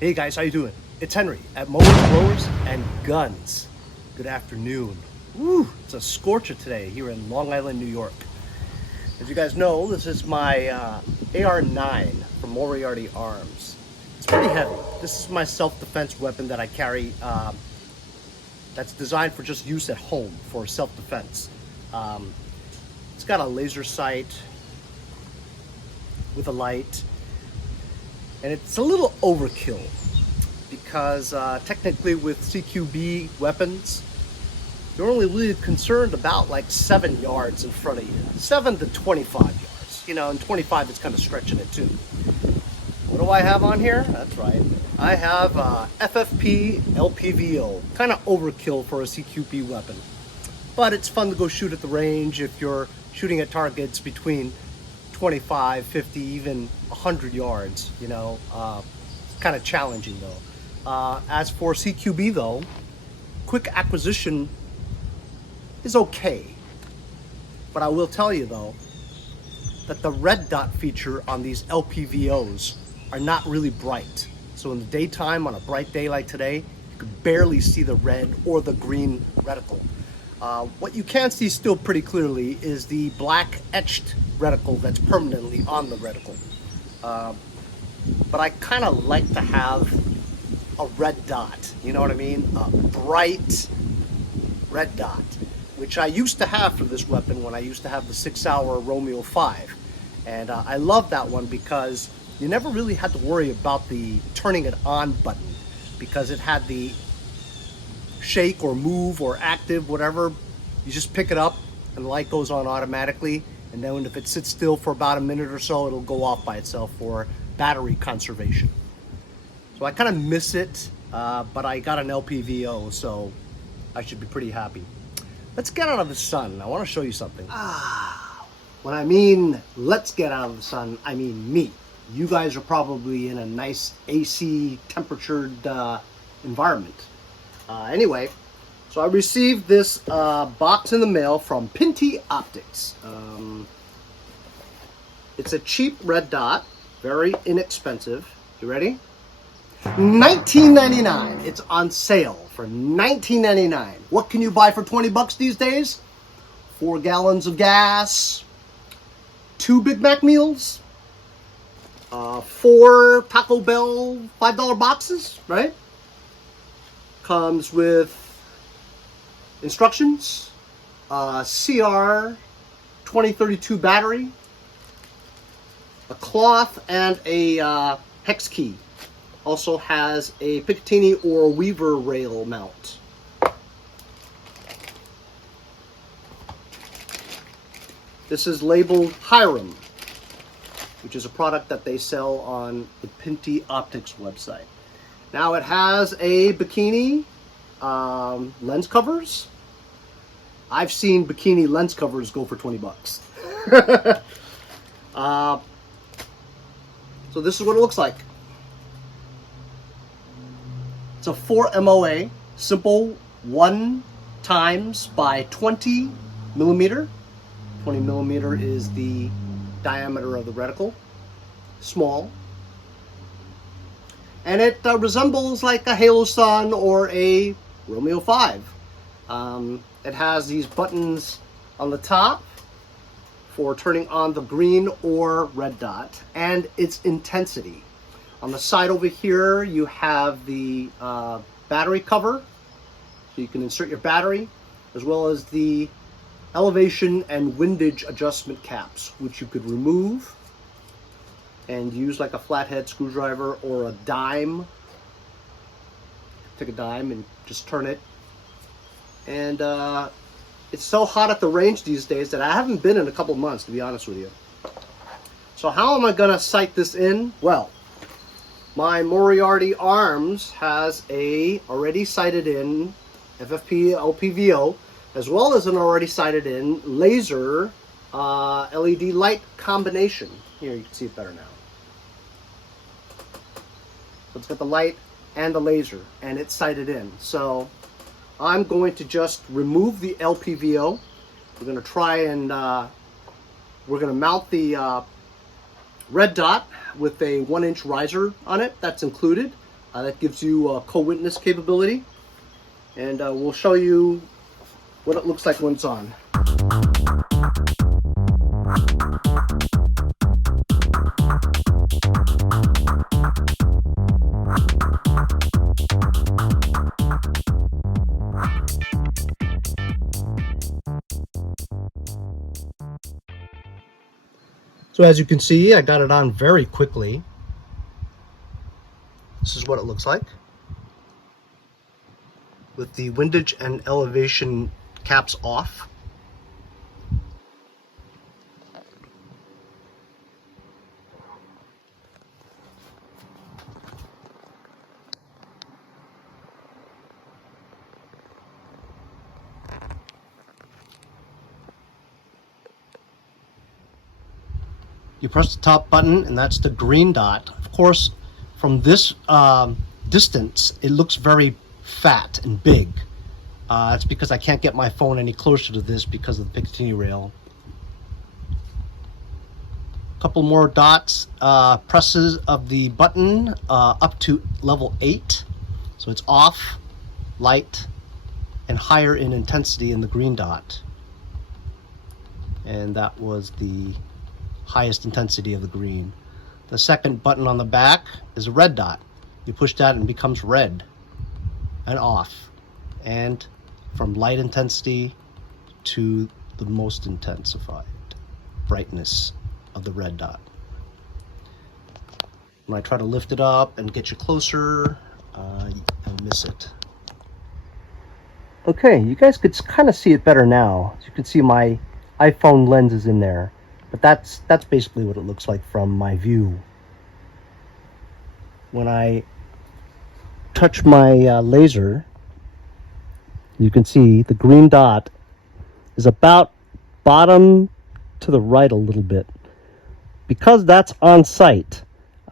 Hey guys, how you doing? It's Henry at Mowers and Guns. Good afternoon. Woo, it's a scorcher today here in Long Island, New York. As you guys know, this is my AR-9 from Moriarty Arms. It's pretty heavy. This is my self-defense weapon that I carry that's designed for just use at home for self-defense. It's got a laser sight with a light, and it's a little overkill because technically with CQB weapons, you're only really concerned about like 7 yards in front of you. 7 to 25 yards. You know, and 25 is kind of stretching it too. What do I have on here? That's right. I have FFP LPVO. Kind of overkill for a CQB weapon. But it's fun to go shoot at the range if you're shooting at targets between 25, 50, even 100 yards, you know. It's kind of challenging though. As for CQB though, quick acquisition is okay. But I will tell you though, that the red dot feature on these LPVOs are not really bright. So in the daytime, on a bright day like today, you could barely see the red or the green reticle. What you can see still pretty clearly is the black etched reticle that's permanently on the reticle. But I kind of like to have a red dot, you know what I mean? A bright red dot, which I used to have for this weapon when I used to have the 6-hour Romeo 5. And I love that one because you never really had to worry about the turning it on button because it had the shake or move or active, whatever. You just pick it up and the light goes on automatically. And then if it sits still for about a minute or so, it'll go off by itself for battery conservation. So I kind of miss it, but I got an LPVO, so I should be pretty happy. Let's get out of the sun. I want to show you something. When I mean let's get out of the sun, I mean me. You guys are probably in a nice AC temperatured environment. Anyway, so I received this box in the mail from Pinty Optics. It's a cheap red dot, very inexpensive. You ready? $19.99. It's on sale for $19.99. What can you buy for 20 bucks these days? 4 gallons of gas, 2 Big Mac meals, 4 Taco Bell $5 boxes, right? Comes with instructions, CR 2032 battery, a cloth, and a hex key. Also has a Picatinny or Weaver rail mount. This is labeled HIRAM, which is a product that they sell on the Pinty Optics website. Now it has a bikini lens covers. I've seen bikini lens covers go for 20 bucks. So this is what it looks like. It's a 4 MOA, simple 1 times by 20 millimeter. 20 millimeter is the diameter of the reticle. Small. And it resembles like a Halo Sun or a Romeo 5. It has these buttons on the top for turning on the green or red dot and its intensity. On the side over here you have the battery cover, so you can insert your battery, as well as the elevation and windage adjustment caps, which you could remove and use like a flathead screwdriver or a dime. Take a dime and just turn it. And it's so hot at the range these days that I haven't been in a couple months, to be honest with you. So how am I gonna sight this in? Well, my Moriarty Arms has a already sighted in FFP LPVO, as well as an already sighted in laser LED light combination. Here, you can see it better now. So it's got the light and the laser, and it's sighted in. So I'm going to just remove the LPVO. We're going to try and we're going to mount the red dot with a 1-inch riser on it. That's included. That gives you co-witness capability, and we'll show you what it looks like when it's on. So as you can see, I got it on very quickly. This is what it looks like with the windage and elevation caps off. You press the top button and that's the green dot. Of course, from this distance, it looks very fat and big. It's because I can't get my phone any closer to this because of the Pinty rail. A couple more dots, presses of the button up to level 8. So it's off, light, and higher in intensity in the green dot. And that was the highest intensity of the green. The second button on the back is a red dot. You push that and it becomes red and off, and from light intensity to the most intensified brightness of the red dot. When I try to lift it up and get you closer, you'll miss it. Okay, you guys could kind of see it better now. As you can see, my iPhone lens is in there. But that's basically what it looks like from my view. When I touch my laser, you can see the green dot is about bottom to the right a little bit. Because that's on site,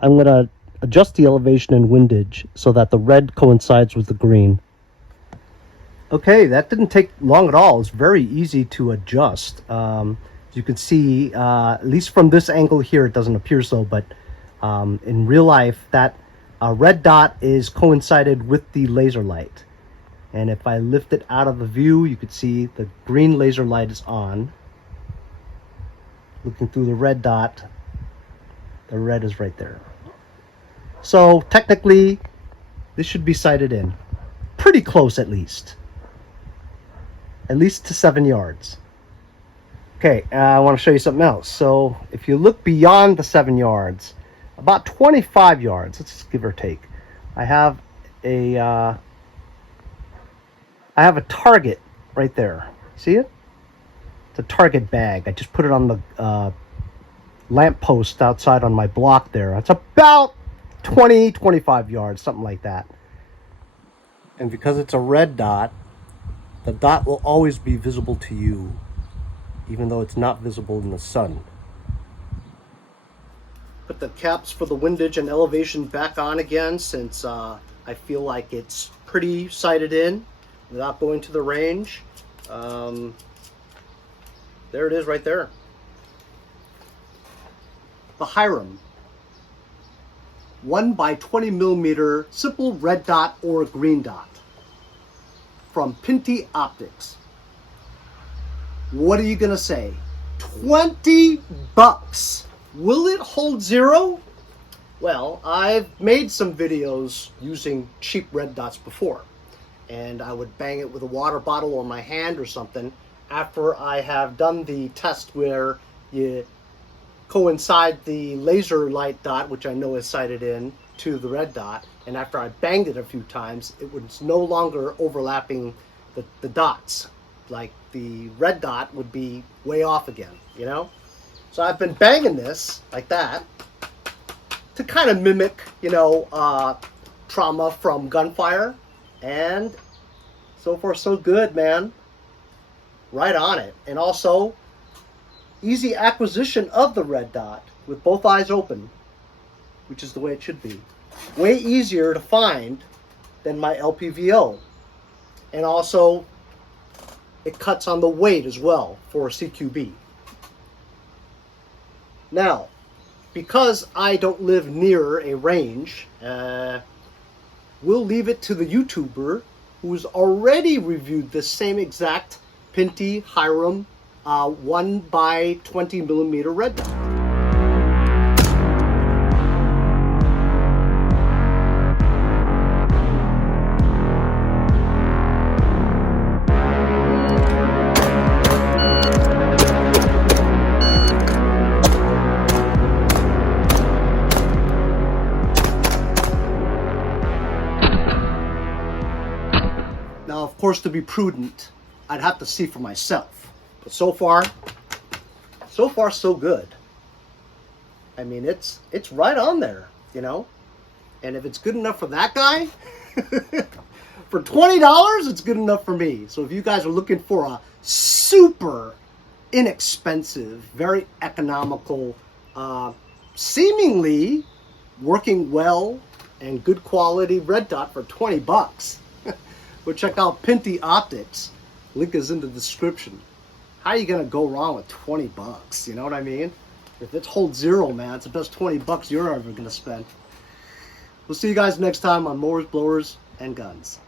I'm going to adjust the elevation and windage so that the red coincides with the green. Okay, that didn't take long at all. It's very easy to adjust. You can see, at least from this angle here, it doesn't appear so, but in real life, that red dot is coincided with the laser light. And if I lift it out of the view, you could see the green laser light is on. Looking through the red dot, the red is right there. So technically, this should be sighted in. Pretty close at least. At least to 7 yards. Okay, I want to show you something else. So if you look beyond the 7 yards, about 25 yards, let's just give or take, I have a target right there. See it? It's a target bag. I just put it on the lamp post outside on my block there. It's about 25 yards, something like that. And because it's a red dot, the dot will always be visible to you, even though it's not visible in the sun. Put the caps for the windage and elevation back on again, since I feel like it's pretty sighted in without going to the range. There it is right there. The HIRAM 1x20mm simple red dot or green dot from Pinty Optics. What are you gonna say? 20 bucks. Will it hold zero? Well, I've made some videos using cheap red dots before, and I would bang it with a water bottle or my hand or something after I have done the test where you coincide the laser light dot, which I know is sighted in, to the red dot, and after I banged it a few times, it was no longer overlapping the dots. Like the red dot would be way off again, you know? So I've been banging this like that to kind of mimic, you know, trauma from gunfire, and so far so good, man. Right on it. And also easy acquisition of the red dot with both eyes open, which is the way it should be. Way easier to find than my LPVO. And also it cuts on the weight as well for CQB. Now, because I don't live near a range, we'll leave it to the YouTuber who's already reviewed the same exact Pinty HIRAM 1x20mm red dot. Now, of course, to be prudent, I'd have to see for myself. But so far so good. I mean, it's right on there, you know? And if it's good enough for that guy, for $20, it's good enough for me. So if you guys are looking for a super inexpensive, very economical, seemingly working well and good quality red dot for 20 bucks, go check out Pinty Optics. Link is in the description. How are you gonna go wrong with 20 bucks? You know what I mean? If it holds zero, man, it's the best 20 bucks you're ever gonna spend. We'll see you guys next time on Mowers, Blowers, and Guns.